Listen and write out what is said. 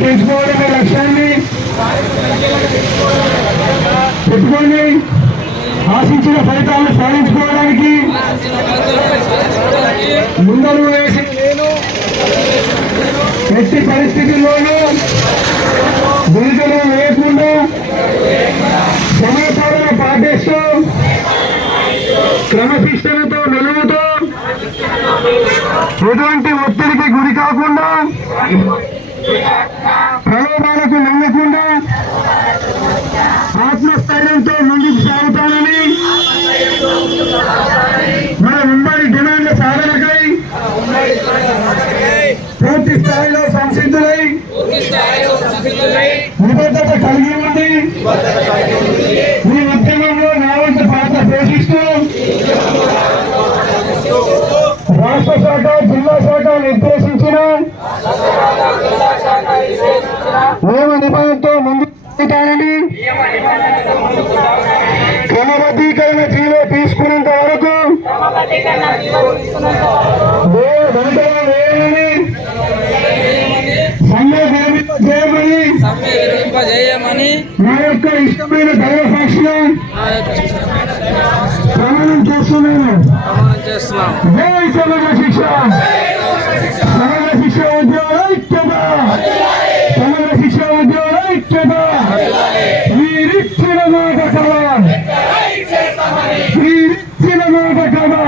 పెంచుకోవడమే లక్ష్యాన్ని పెట్టుకొని ఆశించిన ఫలితాలను సాధించుకోవడానికి ముందడు వేసి నేను ఎట్టి పరిస్థితుల్లోనూ విడుదల లేకుండా సమయపాలన పాటిస్తూ క్రమశిక్షణతో నిలువుతూ ఎటువంటి ఒత్తిడికి గురి కాకుండా ప్రలోభాలకు లొంగకుండా ఆత్మస్థైర్యంతో ముందుకు సాగుతానని మన ఉమ్మడి డిమాండ్ల సాధనకై పూర్తి స్థాయిలో సంసిద్ధులై నిబద్ధత కలిగి ఉంది ఈ ఉద్యమంలో నా వంతు పాత్ర పోషిస్తూ రాష్ట్ర శాఖ జిల్లా శాఖ నిర్దేశించిన నియమ నిబంధనతో ముందుకు సాగుతానని క్రమబద్ధీకరణ జీవో తీసుకునేంత వరకు సమ్మె విరమింపజేయమని నా యొక్క ఇష్టమైన దైవ సాక్షిగా ప్రమాణం చేస్తున్నాను. జై సమగ్ర శిక్ష, సమగ్ర శిక్ష ఉద్యోగ ఐక్యత, సమగ్ర శిక్ష ఉద్యోగ ఐక్యత. వీరిచ్చిన మాట కదా, వీరిచ్చిన మాట కదా.